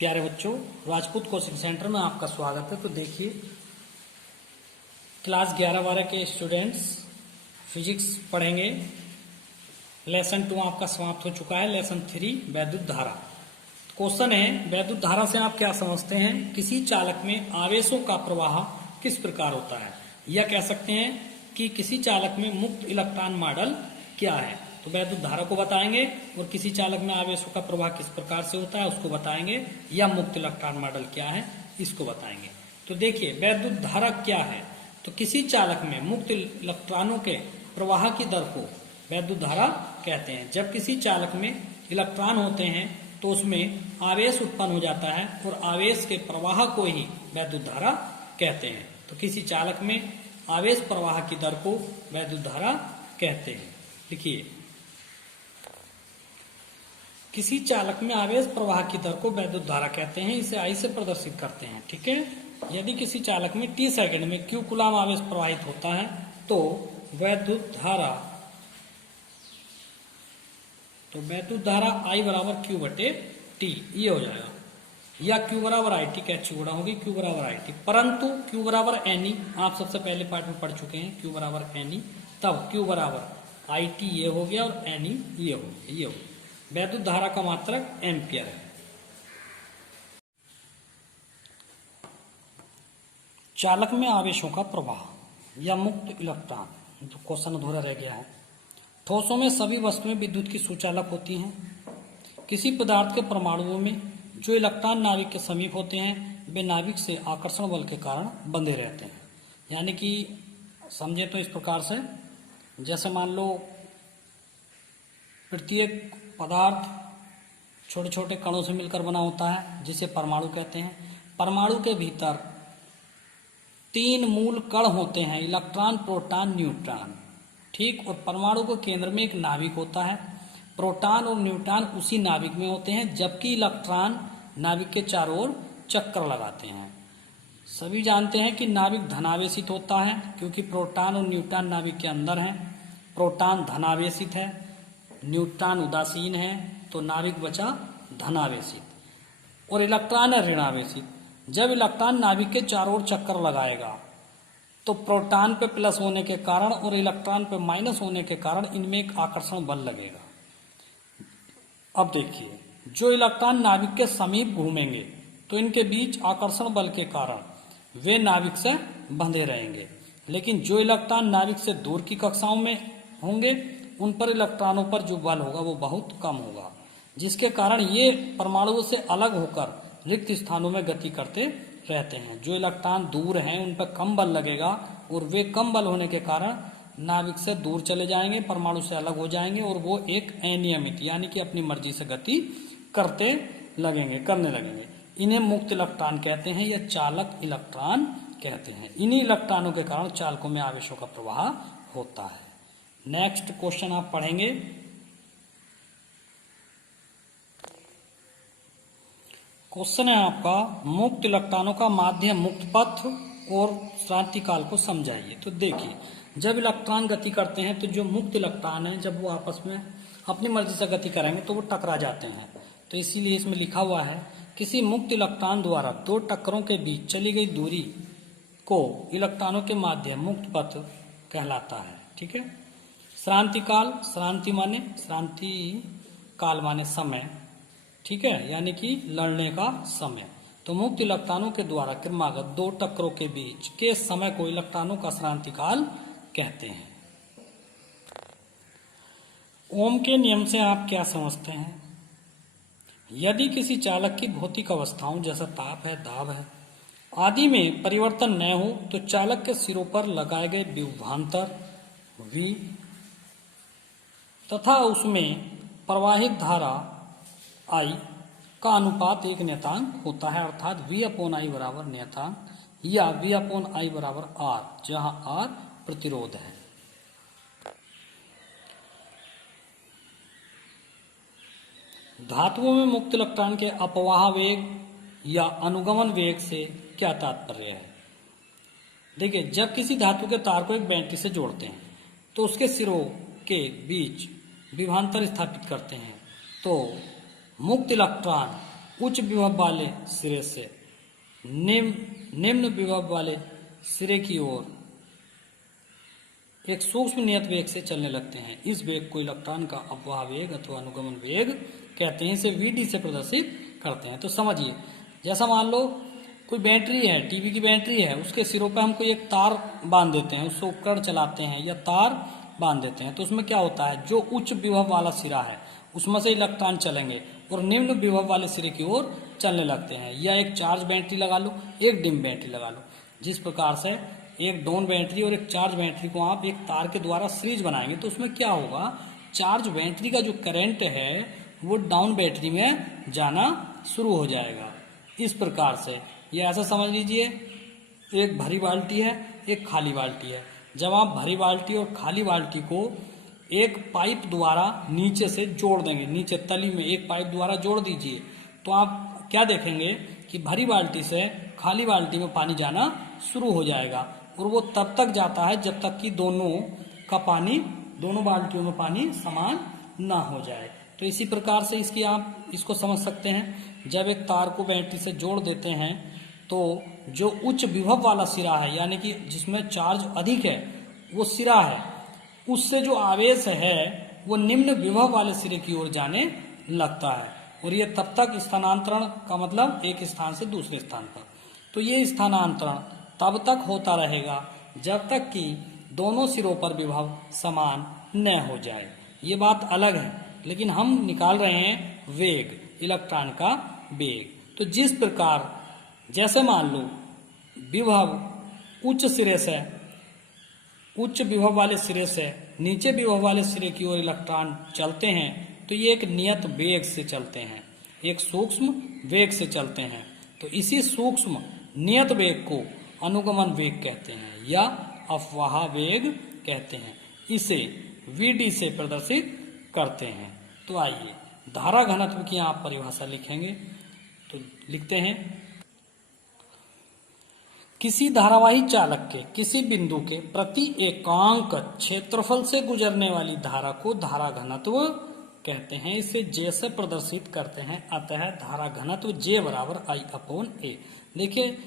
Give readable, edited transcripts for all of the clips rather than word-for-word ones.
प्यारे बच्चों, Rajput coaching centre में आपका स्वागत है। तो देखिए, क्लास 11-12 के स्टूडेंट्स फिजिक्स पढ़ेंगे। लेसन 2 आपका समाप्त हो चुका है। लेसन 3 वैद्युत धारा। क्वेश्चन है, वैद्युत धारा से आप क्या समझते हैं? किसी चालक में आवेशों का प्रवाह किस प्रकार होता है? या कह सकते हैं कि किसी चालक में मुक्त इलेक्ट्रॉन मॉडल क्या है? तो वैद्युत धारा को बताएंगे और किसी चालक में आवेशों का प्रवाह किस प्रकार से होता है उसको बताएंगे, या मुक्त इलेक्ट्रॉन मॉडल क्या है इसको बताएंगे। तो देखिए, वैद्युत धारा क्या है? तो किसी चालक में मुक्त इलेक्ट्रॉनों के प्रवाह की दर को वैद्युत धारा कहते हैं। जब किसी चालक में इलेक्ट्रॉन होते हैं तो उसमें आवेश उत्पन्न हो जाता है और आवेश के प्रवाह को ही वैद्युत धारा कहते हैं। तो किसी चालक में आवेश प्रवाह की दर को वैद्युत धारा कहते हैं। लिखिए, किसी चालक में आवेश प्रवाह की दर को वैद्युत धारा कहते हैं। इसे आई से प्रदर्शित करते हैं। ठीक है, यदि किसी चालक में t सेकंड में q कूलाम आवेश प्रवाहित होता है तो वैद्युत धारा I बराबर q बटे t ये हो जाएगा, या q बराबर आई टी कैच गुणा होगी q बराबर आई टी। परंतु q बराबर एन ई आप सबसे पहले पार्ट में पढ़ चुके हैं। q बराबर एन ई, तब q बराबर आई टी ये हो गया और एन ई ये हो गया। वैद्युत धारा का मात्रक एम्पियर है। चालक में आवेशों का प्रवाह या मुक्त इलेक्ट्रॉन, तो क्वेश्चन अधूरा रह गया है। ठोसों में सभी वस्तुएं विद्युत की सुचालक होती हैं। किसी पदार्थ के परमाणुओं में जो इलेक्ट्रॉन नाभिक के समीप होते हैं वे नाभिक से आकर्षण बल के कारण बंधे रहते हैं। यानी कि समझे तो इस प्रकार से, जैसे मान लो प्रत्येक पदार्थ छोटे छोटे कणों से मिलकर बना होता है जिसे परमाणु कहते हैं। परमाणु के भीतर 3 मूल कण होते हैं, इलेक्ट्रॉन, प्रोटॉन, न्यूट्रॉन। ठीक, और परमाणु के केंद्र में एक नाभिक होता है। प्रोटॉन और न्यूट्रॉन उसी नाभिक में होते हैं, जबकि इलेक्ट्रॉन नाभिक के चारों ओर चक्कर लगाते हैं। सभी जानते हैं कि नाभिक धनावेशित होता है क्योंकि प्रोटॉन और न्यूट्रॉन नाभिक के अंदर हैं। प्रोटॉन धनावेशित है, न्यूट्रॉन उदासीन है, तो नाभिक बचा धनावेशित। और इलेक्ट्रॉन है ऋणावेशित। जब इलेक्ट्रॉन नाभिक के चारों ओर चक्कर लगाएगा तो प्रोटॉन पे प्लस होने के कारण और इलेक्ट्रॉन पे माइनस होने के कारण इनमें एक आकर्षण बल लगेगा। अब देखिए, जो इलेक्ट्रॉन नाभिक के समीप घूमेंगे तो इनके बीच आकर्षण बल के कारण वे नाभिक से बंधे रहेंगे, लेकिन जो इलेक्ट्रॉन नाभिक से दूर की कक्षाओं में होंगे उन पर इलेक्ट्रॉनों पर जो बल होगा वो बहुत कम होगा, जिसके कारण ये परमाणुओं से अलग होकर रिक्त स्थानों में गति करते रहते हैं। जो इलेक्ट्रॉन दूर हैं उन पर कम बल लगेगा और वे कम बल होने के कारण नाभिक से दूर चले जाएंगे, परमाणु से अलग हो जाएंगे और वो एक अनियमित यानी कि अपनी मर्जी से गति करने लगेंगे। इन्हें मुक्त इलेक्ट्रॉन कहते हैं या चालक इलेक्ट्रॉन कहते हैं। इन्हीं इलेक्ट्रॉनों के कारण चालकों में आवेशों का प्रवाह होता है। नेक्स्ट क्वेश्चन आप पढ़ेंगे। क्वेश्चन है आपका, मुक्त इलेक्ट्रॉनों का माध्यम मुक्त पथ और श्रांति काल को समझाइए। तो देखिए, जब इलेक्ट्रॉन गति करते हैं तो जो मुक्त इलेक्ट्रॉन है जब वो आपस में अपनी मर्जी से गति करेंगे तो वो टकरा जाते हैं। तो इसीलिए इसमें लिखा हुआ है, किसी मुक्त इलेक्ट्रॉन द्वारा 2 टक्करों के बीच चली गई दूरी को इलेक्ट्रॉनों के माध्यम मुक्त पथ कहलाता है। ठीक है, श्रांति काल माने समय। ठीक है, यानी कि लड़ने का समय। तो मुक्त इलेक्ट्रॉनों के द्वारा क्रमागत 2 टक्करों के बीच के समय को इलेक्ट्रॉनों का श्रांति काल कहते हैं। ओम के नियम से आप क्या समझते हैं? यदि किसी चालक की भौतिक अवस्थाओं जैसा ताप है, दाब है आदि में परिवर्तन न हो तो चालक के सिरों पर लगाए गए विभवांतर V तथा उसमें प्रवाहित धारा I का अनुपात एक नियतांक होता है, अर्थात V/I बराबर नियतांक या V/I बराबर R, जहां R प्रतिरोध है। धातुओं में मुक्त इलेक्ट्रॉन के अपवाह वेग या अनुगमन वेग से क्या तात्पर्य है? देखिए, जब किसी धातु के तार को एक बैटरी से जोड़ते हैं तो उसके सिरों के बीच विभवांतर स्थापित करते हैं तो मुक्त इलेक्ट्रॉन उच्च विभव वाले सिरे से निम्न विभव वाले सिरे की ओर एक सूक्ष्म नियत वेग से चलने लगते हैं। इस वेग को इलेक्ट्रॉन का अपवाह वेग अथवा अनुगमन वेग कहते हैं। इसे वीडी से प्रदर्शित करते हैं। तो समझिए, जैसा मान लो कोई बैटरी है, टीवी की बैटरी है, उसके सिरों पे हम कोई एक तार बांध देते हैं, उसको उपकरण चलाते हैं या तार बांध देते हैं, तो उसमें क्या होता है, जो उच्च विभव वाला सिरा है उसमें से इलेक्ट्रॉन चलेंगे और निम्न विभव वाले सिरे की ओर चलने लगते हैं। या एक चार्ज बैटरी लगा लो, एक डिम बैटरी लगा लो। जिस प्रकार से एक डाउन बैटरी और एक चार्ज बैटरी को आप एक तार के द्वारा सीरीज बनाएंगे तो उसमें क्या होगा, चार्ज बैटरी का जो करंट है वो डाउन बैटरी में जाना शुरू हो जाएगा। इस प्रकार से ये ऐसा समझ लीजिए, एक भरी बाल्टी है, एक खाली बाल्टी है। जब आप भरी बाल्टी और खाली बाल्टी को एक पाइप द्वारा नीचे से जोड़ देंगे, नीचे तली में एक पाइप द्वारा जोड़ दीजिए, तो आप क्या देखेंगे कि भरी बाल्टी से खाली बाल्टी में पानी जाना शुरू हो जाएगा। और वो तब तक जाता है जब तक कि दोनों बाल्टियों में पानी समान ना हो जाए। तो इसी प्रकार से आप इसको समझ सकते हैं। जब एक तार को बैटरी से जोड़ देते हैं तो जो उच्च विभव वाला सिरा है, यानी कि जिसमें चार्ज अधिक है वो सिरा है, उससे जो आवेश है वो निम्न विभव वाले सिरे की ओर जाने लगता है। और ये तब तक स्थानांतरण का मतलब एक स्थान से दूसरे स्थान पर, तो ये स्थानांतरण तब तक होता रहेगा जब तक कि दोनों सिरों पर विभव समान न हो जाए। ये बात अलग है, लेकिन हम निकाल रहे हैं वेग, इलेक्ट्रॉन का वेग। तो जिस प्रकार, जैसे मान लो विभव उच्च विभव वाले सिरे से नीचे विभव वाले सिरे की ओर इलेक्ट्रॉन चलते हैं, तो ये एक नियत वेग से चलते हैं, एक सूक्ष्म वेग से चलते हैं। तो इसी सूक्ष्म नियत वेग को अनुगमन वेग कहते हैं या अफवाह वेग कहते हैं। इसे वीडी से प्रदर्शित करते हैं। तो आइए धारा घनत्व की आप परिभाषा लिखेंगे। तो लिखते हैं, किसी धारावाही चालक के किसी बिंदु के प्रति एकांक क्षेत्रफल से गुजरने वाली धारा को धारा घनत्व कहते हैं। इसे जे से प्रदर्शित करते हैं। अतः धारा घनत्व जे बराबर I/A। देखिए,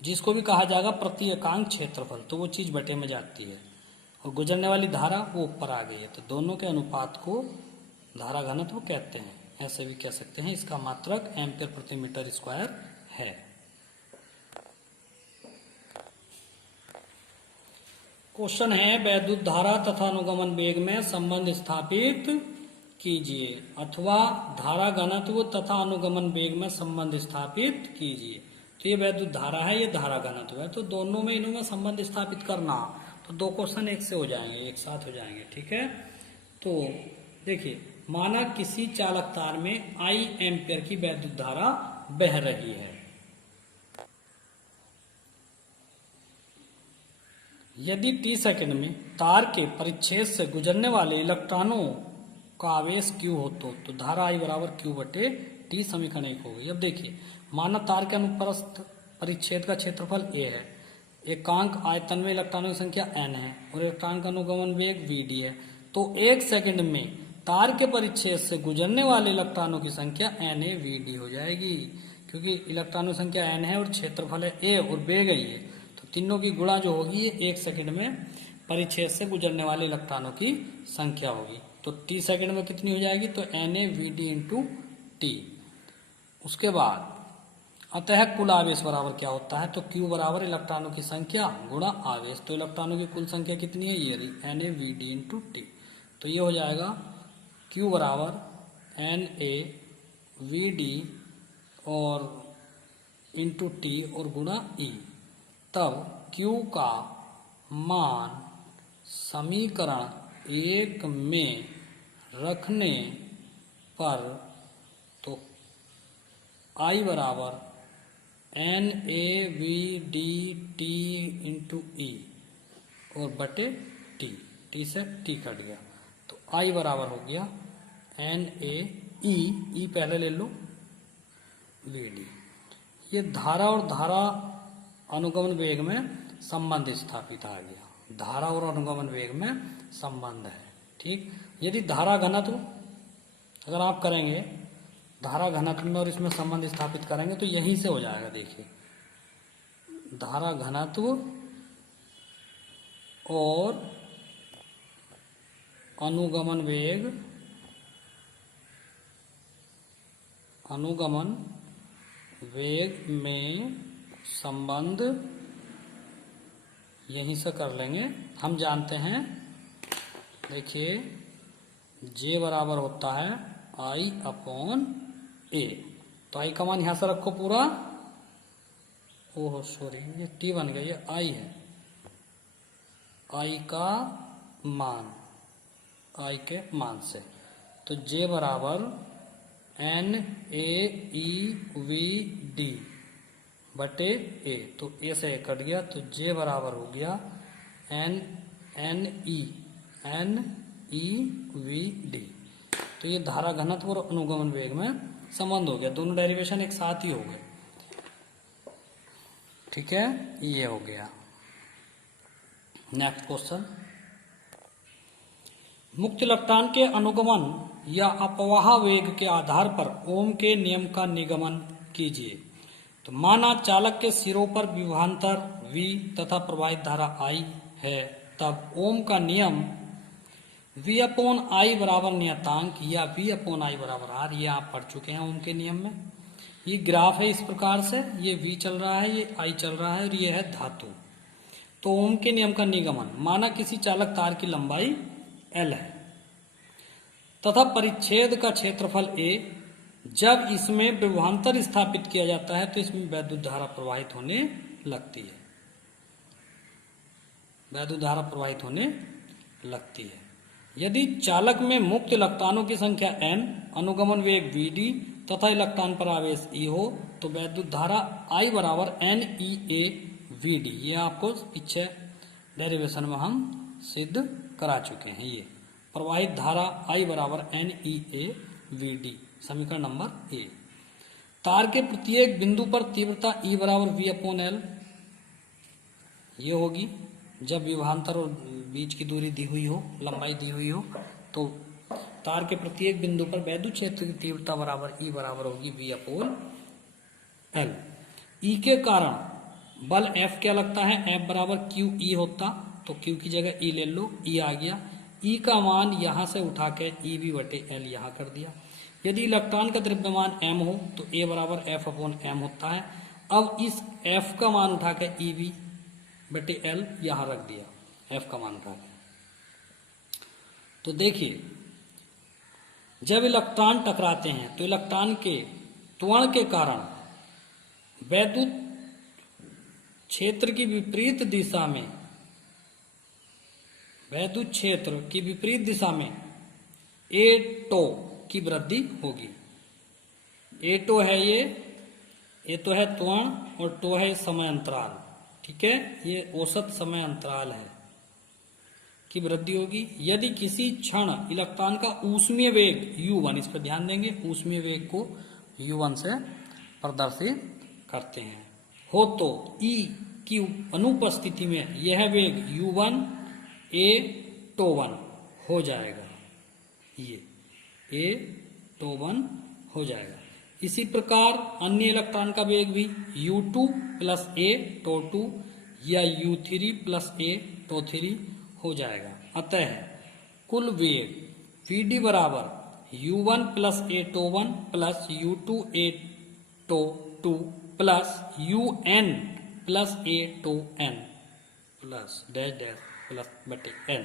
जिसको भी कहा जाएगा प्रति एकांक क्षेत्रफल, तो वो चीज बटे में जाती है और गुजरने वाली धारा वो ऊपर आ गई है, तो दोनों के अनुपात को धारा घनत्व कहते हैं। ऐसे भी कह सकते हैं। इसका मात्रक एम्पीयर प्रति मीटर स्क्वायर है। क्वेश्चन है, वैद्युत धारा तथा अनुगमन वेग में संबंध स्थापित कीजिए, अथवा धारा घनत्व तथा अनुगमन वेग में संबंध स्थापित कीजिए। तो ये वैद्युत धारा है, ये धारा घनत्व है, तो दोनों में इनमें संबंध स्थापित करना, तो दो क्वेश्चन एक से हो जाएंगे, एक साथ हो जाएंगे। ठीक है, तो देखिए, माना किसी चालक तार में I एम्पीयर की वैद्युत धारा बह रही है। यदि t सेकंड में तार के परिच्छेद से गुजरने वाले इलेक्ट्रॉनों का आवेश Q हो तो धारा I बराबर Q बटे T समीकरण 1 हो गई। अब देखिए, माना तार के अनुप्रस्थ परिच्छेद का क्षेत्रफल A है, एकांक आयतन में इलेक्ट्रॉनों की संख्या n है और इलेक्ट्रॉन का अनुगमन वेग vd है। तो 1 सेकंड में तार के परिच्छेद से गुजरने वाले इलेक्ट्रॉनों की संख्या NaVd हो जाएगी, क्योंकि इलेक्ट्रॉनों की संख्या n है और क्षेत्रफल है A और वेग है ये, तो तीनों की गुणा जो होगी ये 1 सेकंड में परिच्छेद से गुजरने वाले इलेक्ट्रॉनों की संख्या होगी। तो t सेकंड में कितनी हो जाएगी, तो NaVd इंटू टी। उसके बाद अतः कुल आवेश बराबर क्या होता है, तो Q बराबर इलेक्ट्रॉनों की संख्या गुणा आवेश। तो इलेक्ट्रॉनों की कुल संख्या कितनी है, ये NaVd इंटू टी। तो ये हो जाएगा Q बराबर NaVd और इंटू टी और गुणा E। तब Q का मान समीकरण 1 में रखने पर तो I बराबर NaVd टी इंटू E और बटे टी से टी कट गया, तो I बराबर हो गया E पहले ले लो Vd। ये धारा और धारा अनुगमन वेग में संबंध स्थापित आ गया। धारा और अनुगमन वेग में संबंध है। ठीक, यदि धारा घनत्व अगर आप करेंगे धारा घनत्व में और इसमें संबंध स्थापित करेंगे तो यहीं से हो जाएगा। देखिए, धारा घनत्व और अनुगमन वेग में संबंध यहीं से कर लेंगे। हम जानते हैं, देखिए J बराबर होता है I/A। तो I का मान यहां से रखो पूरा, ओह सॉरी ये T बन गया, ये I है। I का मान, I के मान से, तो J बराबर NaEVd बटे A। तो A से A कट गया, तो J बराबर हो गया NeEVd। तो ये धारा घनत्व और अनुगमन वेग में संबंध हो गया। दोनों डेरिवेशन एक साथ ही हो गए। ठीक है, ये हो गया। नेक्स्ट क्वेश्चन, मुक्त इलेक्ट्रॉन के अनुगमन या अपवाह वेग के आधार पर ओम के नियम का निगमन कीजिए। तो माना चालक के सिरों पर विभवांतर V तथा प्रवाहित धारा I है, तब ओम का नियम V/I बराबर नियतांक या V/I बराबर R, ये आप पढ़ चुके हैं ओम के नियम में। ये ग्राफ है इस प्रकार से, ये V चल रहा है, ये I चल रहा है और ये है धातु। तो ओम के नियम का निगमन, माना किसी चालक तार की लंबाई L है तथा परिच्छेद का क्षेत्रफल A, जब इसमें विभवांतर स्थापित किया जाता है तो इसमें वैद्युत धारा प्रवाहित होने लगती है, वैद्युत धारा प्रवाहित होने लगती है। यदि चालक में मुक्त इलेक्ट्रॉनों की संख्या n, अनुगमन वेग Vd तथा इलेक्ट्रॉन पर आवेश E हो, तो वैद्युत धारा I बराबर NeAVd। ये आपको पीछे डेरिवेशन में हम सिद्ध करा चुके हैं। ये प्रवाहित धारा I बराबर NeAVd, समीकरण नंबर A। तार के प्रत्येक बिंदु पर तीव्रता E बराबर V/L ये होगी। जब विभवांतर और बीच की दूरी दी हुई हो, लंबाई दी हुई हो, तो तार के प्रत्येक बिंदु पर वैद्युत क्षेत्र की तीव्रता बराबर E बराबर होगी V/L। E के कारण बल F क्या लगता है, F बराबर QE होता, तो Q की जगह E ले लो, E आ गया। E का मान यहां से उठा के EV बटे L यहां कर दिया। यदि इलेक्ट्रॉन का द्रव्यमान m हो तो A बराबर F/m होता है। अब इस F का मान उठा के EV बटे L यहां रख दिया, F का मान उठा के। तो देखिए, जब इलेक्ट्रॉन टकराते हैं तो इलेक्ट्रॉन के त्वरण के कारण वैद्युत क्षेत्र की विपरीत दिशा में, वैद्युत क्षेत्र की विपरीत दिशा में A-टो की वृद्धि होगी। A-टो है ये तो है त्वरण और टो है समय अंतराल। ठीक है, ये औसत समय अंतराल है की वृद्धि होगी। यदि किसी क्षण इलेक्ट्रॉन का ऊष्मीय वेग U1, इस पर ध्यान देंगे, ऊष्मीय वेग को U1 से प्रदर्शित करते हैं हो, तो E की अनुपस्थिति में यह वेग U1 A/1 हो जाएगा, ये A/1 हो जाएगा। इसी प्रकार अन्य इलेक्ट्रॉन का वेग भी U2 प्लस A/2 या U3 प्लस A/3 हो जाएगा। अतः कुल वेग Vd बराबर U1 plus A/1 plus U2 A/2 plus UN plus A/n plus dash dash plus बटे n।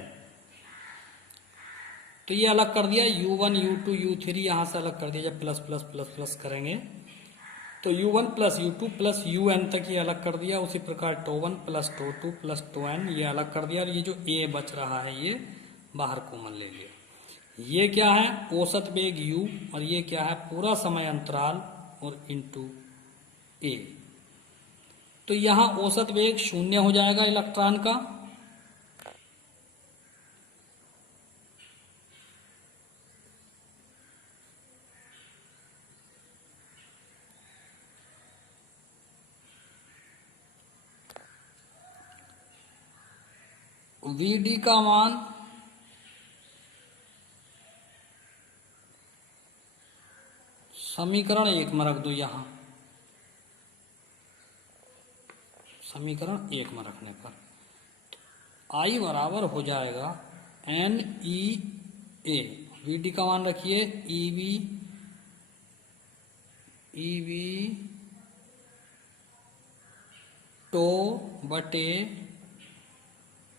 तो ये अलग कर दिया, U1 U2 U3 यहां से अलग कर दिया। जब प्लस प्लस प्लस प्लस करेंगे तो U1 plus U2 plus UN तक ये अलग कर दिया। उसी प्रकार to plus टो2 plus to n ये अलग कर दिया। और ये जो A बच रहा है ये बाहर कॉमन ले लिया। ये क्या है, औसत वेग U, और ये क्या है, पूरा समय अंतराल और इंटू A। तो यहां औसत वेग 0 हो जाएगा इलेक्ट्रॉन का, Vd का मान समीकरण 1 में रख दो यहाँ, समीकरण 1 में रखने पर I बराबर हो जाएगा NEA, VD का मान रखिए EV टो बटे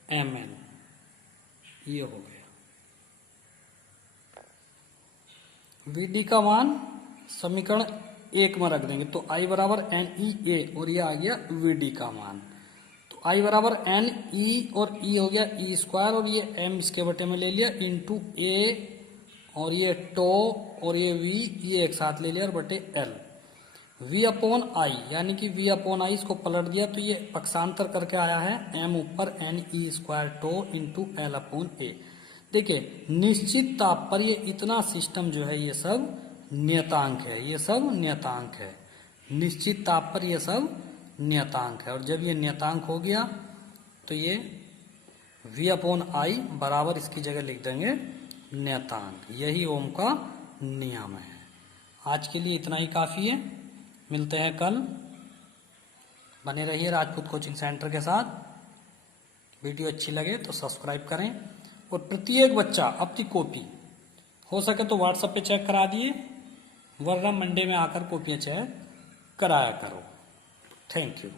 ML, ये हो गया। VD का मान समीकरण 1 में रख देंगे तो I बराबर NEA और ये आ गया VD का मान। तो I बराबर NE और E हो गया E स्क्वायर और ये M इसके बटे में ले लिया इंटू A और ये टो और ये V ये एक साथ ले लिया और बटे L। V अपॉन I यानी कि V अपॉन I इसको पलट दिया तो ये पक्षांतर करके आया है M ऊपर NE स्क्वायर टो इंटू L अपॉन A। देखिए निश्चित ताप पर ये इतना सिस्टम जो है ये सब नियतांक है, ये सब नियतांक है, निश्चित ताप पर ये सब नियतांक है। और जब ये नियतांक हो गया तो ये V अपॉन I बराबर इसकी जगह लिख देंगे नियतांक। यही ओम का नियम है। आज के लिए इतना ही काफी है, मिलते हैं कल। बने रहिए राजपूत कोचिंग सेंटर के साथ। वीडियो अच्छी लगे तो सब्सक्राइब करें और प्रत्येक बच्चा अपनी कॉपी हो सके तो व्हाट्सएप पे चेक करा दिए, वरना मंडे में आकर कॉपियां चेक कराया करो। Thank you.